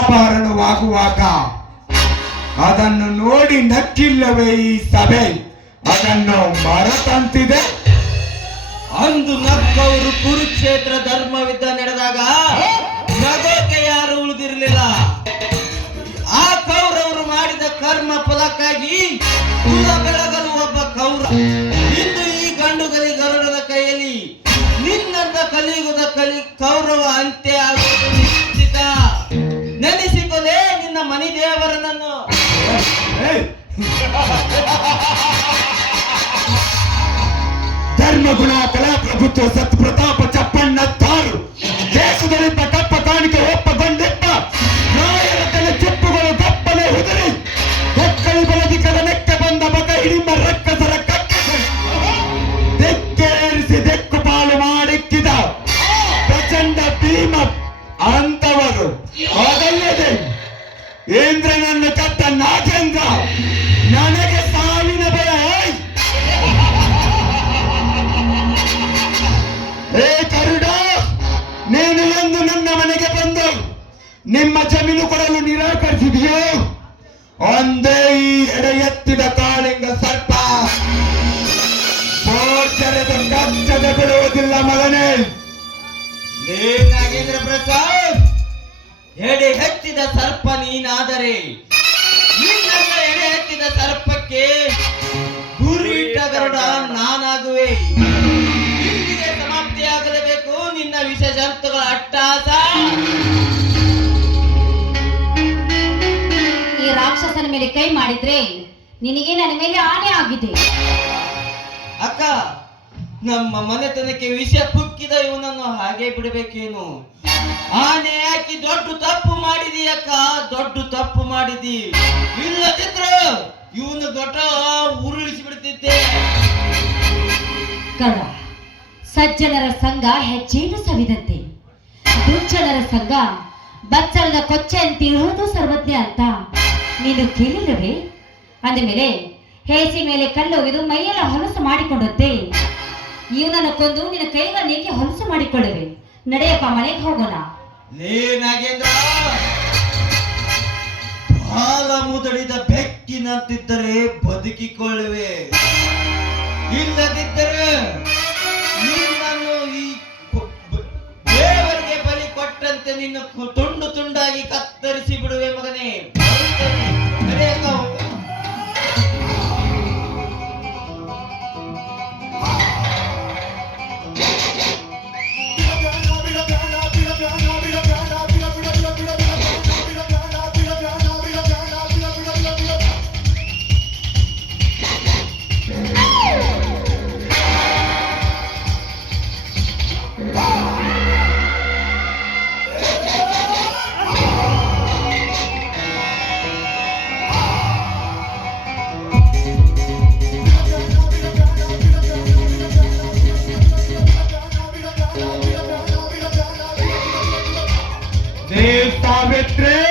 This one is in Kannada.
ಅಪಹರಣವಾಗುವಾಗ ಅದನ್ನು ನೋಡಿ ನಕ್ಕಿಲ್ಲವೇ ಈ ಸಭೆ ಅದನ್ನು ಮರೆತಂತಿದೆ. ಅಂದು ನಕ್ಕವರು ಕುರುಕ್ಷೇತ್ರ ಧರ್ಮವಿದ್ದ ನಡೆದಾಗ ನಗೋಕೆ ಯಾರು ಉಳಿದಿರಲಿಲ್ಲ. ಆ ಕೌರವರು ಮಾಡಿದ ಕರ್ಮ ಫಲಕ್ಕಾಗಿ ಕುಲ ಬೆಳಗಲು ಒಬ್ಬ ಕೌರವ. ಇಂದು ಈ ಗಂಡುಗಲಿ ಗರುಡನ ಕೈಯಲ್ಲಿ ನಿನ್ನಂತ ಕಲಿಯುಗದ ಕೌರವ ಅಂತ್ಯ ಆಗುವುದು ನಿಶ್ಚಿತ. ನೆನೆಸಿಕೊಲೆ ನಿನ್ನ ಮನಿ ದೇವರನನ್ನು. ಧರ್ಮ ಗುಣ ಕಲಾ ಪ್ರಭುತ್ವ ಸತ್ ಪ್ರತಾಪ ಚಪ್ಪಣ್ಣ ತಾರು ದೇಶದಲ್ಲಿದ್ದ ಕಪ್ಪ ಕಾಣಿಕೆ ಒಪ್ಪಗೊಂಡಿದ್ದ ನಾಯರ ತಲೆ ಚುಪ್ಪುಗಳು ಕಪ್ಪನೆ ಹುದುರಿ ಕೊಕ್ಕಳಿ ಬಲದಿಕ್ಕದ ನೆಕ್ಕೆ ಬಂದ ಬಕ ಹಿಡಿಂಬ ರಕ್ಕಸರ ದೆಕ್ಕೇರಿಸಿ ದೆಕ್ಕು ಪಾಲು ಮಾಡಿಕ್ಕಿದ ಪ್ರಚಂಡ ಭೀಮ ಅಂತವರು. ಅದಲ್ಲದೆ ಇಂದ್ರನನ್ನು ಕತ್ತ ನಾಗೇಂದ್ರ ನನಗೆ ಸಾವಿನ ಭಯ. ಹೇ ಕರುಡ, ನೀನು ಎಂದು ನನ್ನ ಮನೆಗೆ ಬಂದು ನಿಮ್ಮ ಜಮೀನು ಕೊಡಲು ನಿರಾಕರಿಸಿದೆಯೋ ಒಂದೇ ಈ ಎಡೆ ಎತ್ತಿದ ಕಾಳಿಂಗ ಸರ್ಪ ಗೋಚರದ ಕಚ್ಚದ ಬಿಡುವುದಿಲ್ಲ ಮಗನೇ. ನಾಗೇಂದ್ರ ಪ್ರಸಾದ್, ಎಡೆ ಹೆಚ್ಚಿದ ಸರ್ಪ ನೀನಾದರೆ ನಿನ್ನನ್ನ ಎಡೆ ಹೆಚ್ಚಿದ ಸರ್ಪಕ್ಕೆ ಗುರಿಯಿಟ್ಟ ಗರುಡ ನಾನಾಗುವೆ. ಇಲ್ಲಿಗೆ ಸಮಾಪ್ತಿಯಾಗಲೇಬೇಕು ನಿನ್ನ ವಿಷ ಜಂತುಗಳ ಅಟ್ಟಹಾಸ. ಈ ರಾಕ್ಷಸನ ಮೇಲೆ ಕೈ ಮಾಡಿದ್ರೆ ನಿನಗೆ ನನ್ನ ಮೇಲೆ ಆನೆ ಆಗಿದೆ. ಅಕ್ಕ, ನಮ್ಮ ಮನೆತನಕ್ಕೆ ವಿಷ ಕುಕ್ಕಿದ ಇವನನ್ನು ಹಾಗೆ ಬಿಡಬೇಕೇನು? ಆನೆ ಹಾಕಿ ದೊಡ್ಡ ತಪ್ಪು ಮಾಡಿದೀಯಕ್ಕ, ದೊಡ್ಡ ತಪ್ಪು ಮಾಡಿದಿ. ಇಲ್ಲದಿದ್ರ ಇವನು ದೊಡ್ಡ ಉರುಳಿಸಿ ಬಿಡ್ತಿದ್ದೆ. ಕರುಣ, ಸಜ್ಜನರ ಸಂಘ ಹೆಜ್ಜೇನು ಸವಿದಂತೆ, ದುರ್ಜನರ ಸಂಘ ಬಚ್ಚಲದ ಕೊಚ್ಚೆ ಅಂತ ಇರುವುದು ಸರ್ವಜ್ಞ ಅಂತ ನೀನು ಕೇಳಿಲ್ಲವೇ? ಅಂದಮೇಲೆ ಹೇಸಿ ಮೇಲೆ ಕಲ್ಲೊಗೆದು ಮೈಯೆಲ್ಲ ಹೊಲಸು ಮಾಡಿಕೊಂಡಂತೆ ಇವನನ್ನು ಕೊಂದು ನಿನ್ನ ಕೈಗಳನ್ನೇಕೆ ಹೊಲಸು ಮಾಡಿಕೊಳ್ಳುವೆ? ನಡೆಯಪ್ಪ, ಮನೆಗೆ ಹೋಗೋಣ. ನಾಗೇಂದ್ರ, ಬಾಲ ಮುದಡಿದ ಬೆಕ್ಕಿನಂತಿದ್ದರೆ ಬದುಕಿಕೊಳ್ಳುವೆ, ಇಲ್ಲದಿದ್ದರೆ ನಿನ್ನನ್ನು ಈ ದೇವರಿಗೆ ಬಲಿ ಕೊಟ್ಟಂತೆ ನಿನ್ನ ತುಂಡು ತುಂಡಾಗಿ ಕತ್ತರಿಸಿ ಬಿಡುವೆ ಮಗನೇ. Deus Savitre